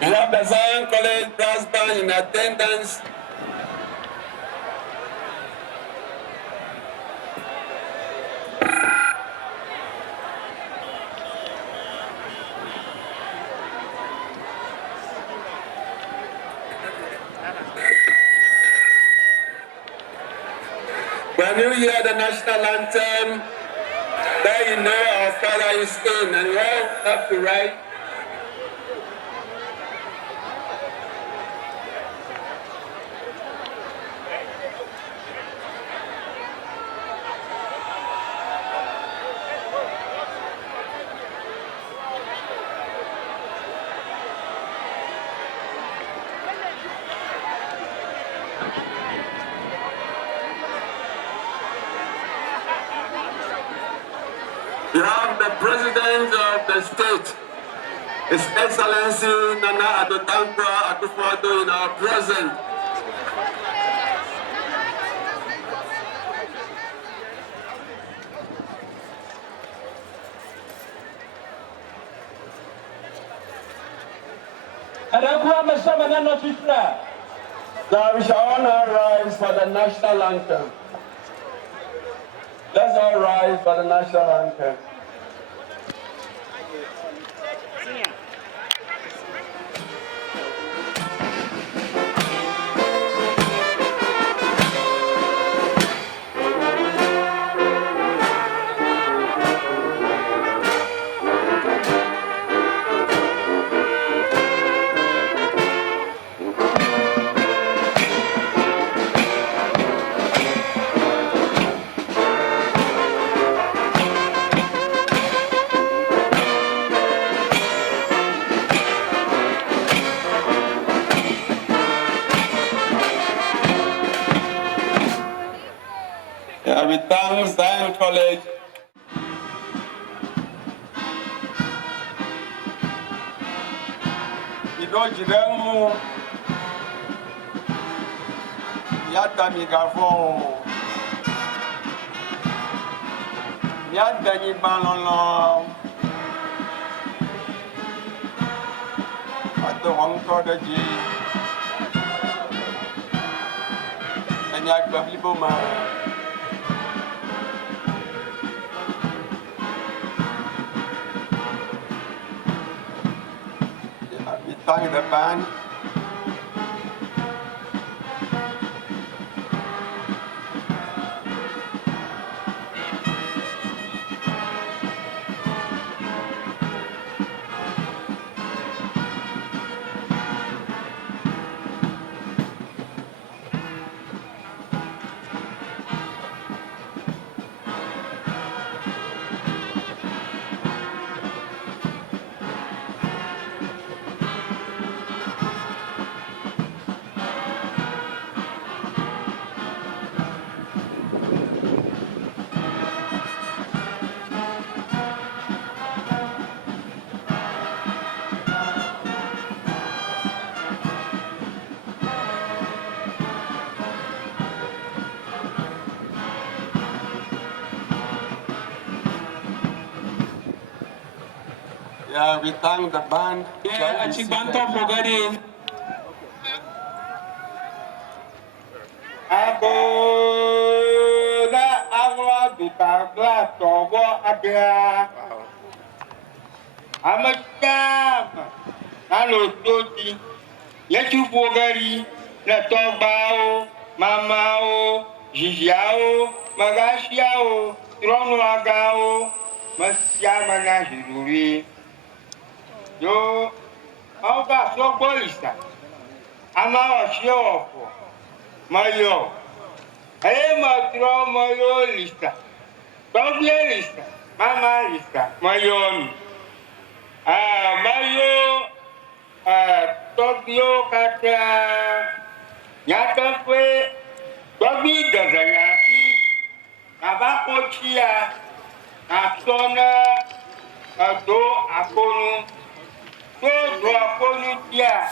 We have the Zion College Brass Band in attendance. When you hear the national anthem, There you know our Father is in, and we all have to write. We have the President of the State, His Excellency Nana Addo Dankwa Akufo-Addo, in our presence. Now we shall all now rise for the national anthem. Let's all rise for the national anthem. We thank Zion College. Jiremu yata migafon yata ni balolo ato wangko daji enyak bablibo ma thank the band. Yeah, we thank the band. Yeah, Achigbanto Bogadi. Ago na agwa bitagla tobo adia. Amakam alo toti. Yetu Bogadi na tobao, mamao, jijiao, magashiao, trono agao, masiama na hiruri. Yo, auga so bolista. Ama oshiopo. Mayo. Matro mayo lista. Doble lista. Mama lista. Mayo. Mayo. Tokyo kata. Nyata kwe. Dobi gazanyaki. Kabako chia. Asona. Do akonu. Do akonu chia.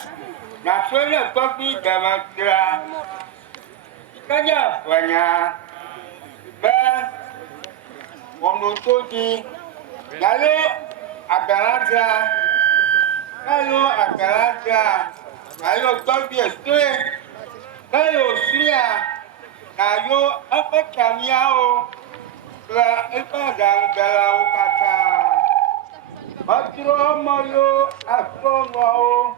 Nasona topi damatra. Kaya wanya. Ba. Wamutoti. Lalu agaraja. Lalu agaraja. Lalu topi estue. Lalu suya. Lalu apa kamiao. La epadang galau kata. Matro mayo astrono.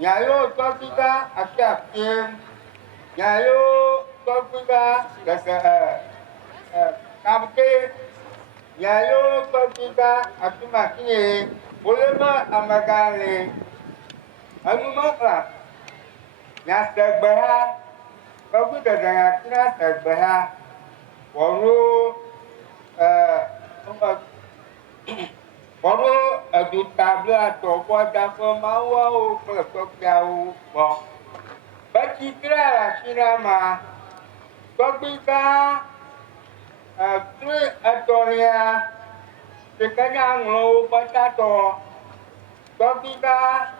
Nyayo topika asyapin. Nyayo topika kasa kapke. Nyayo kita atumakini boleh amagale anu makla nyasek bah kau kita dengan kita sebah waru waru adu tabla atau pada pemawau kelak jauh bah bagi kira sinama kau kita tri atoria sekanyang lo patato Topika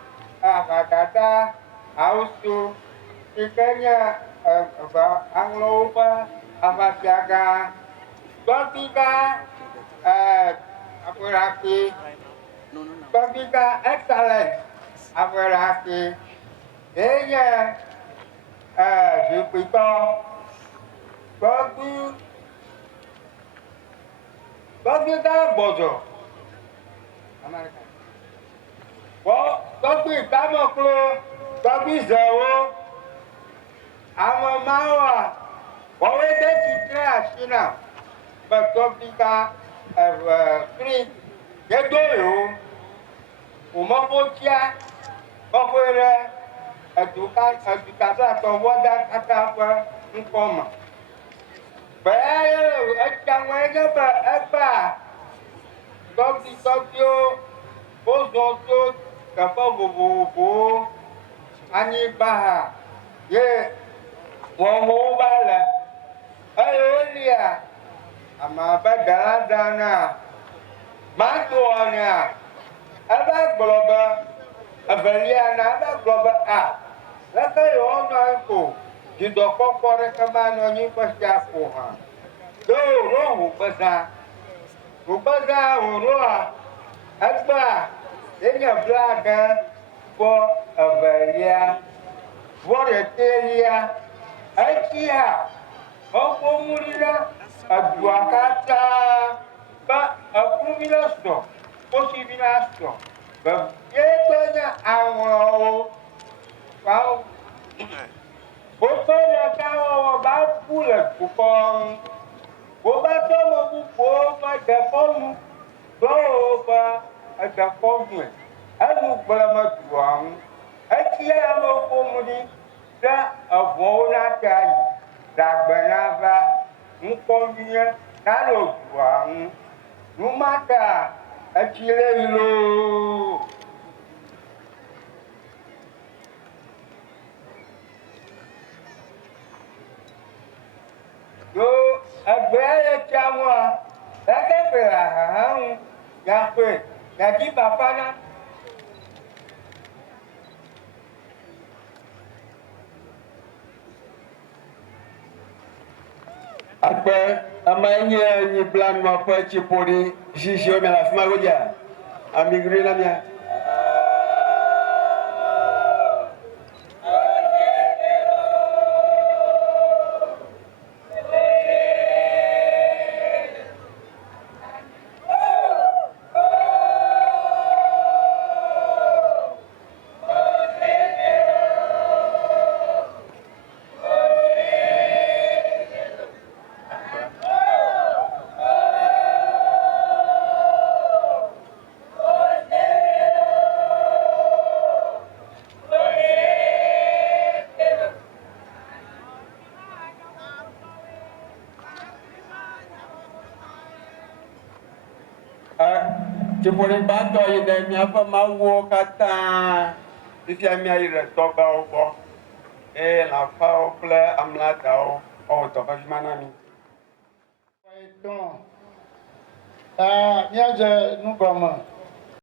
kata ausu sekanya anglo apa siaga Topika apa lagi Topika excellent apa lagi dia Jupiter Topika bozo Amerika Tapi kamu kalau tapi jauh, ama mawa, boleh deh kita sini, betul kita free, jadi lo, umur bocah, boleh edukan atau wadah kata apa, informa. Bayar, jangan apa, tapi Hogbetsotso kapa bobo Ewenyigba ye wo bala ayo dia ama badana mantuanya aba globa abaliana aba globa a laka yo no ko didoko kore kamano ni pasya ko ha do ro baza ro Agba, enya blaga for avalia, for a telia, akia, opomurida, aduakata, ba apuminasto, posiminasto, ba yetonya awo, wow, botonya kawo ba pula kupong, bobato mo bupo ba deponu. Bawa ada komplain, anu belama tuang, akia amo komudi, da avona kai, da benava, mukomia, nalo tuang, numata, akile lo. Yo, abaya cawa, ada perahang. Yape, jadi bapaknya apa amanya ni plan apa cipori sisio melas magoja amigri namanya Cipori bato ide mi apa mau kata isi mi aire toba obo la fa ople amlata o to kashmana mi Então, a minha já não vamos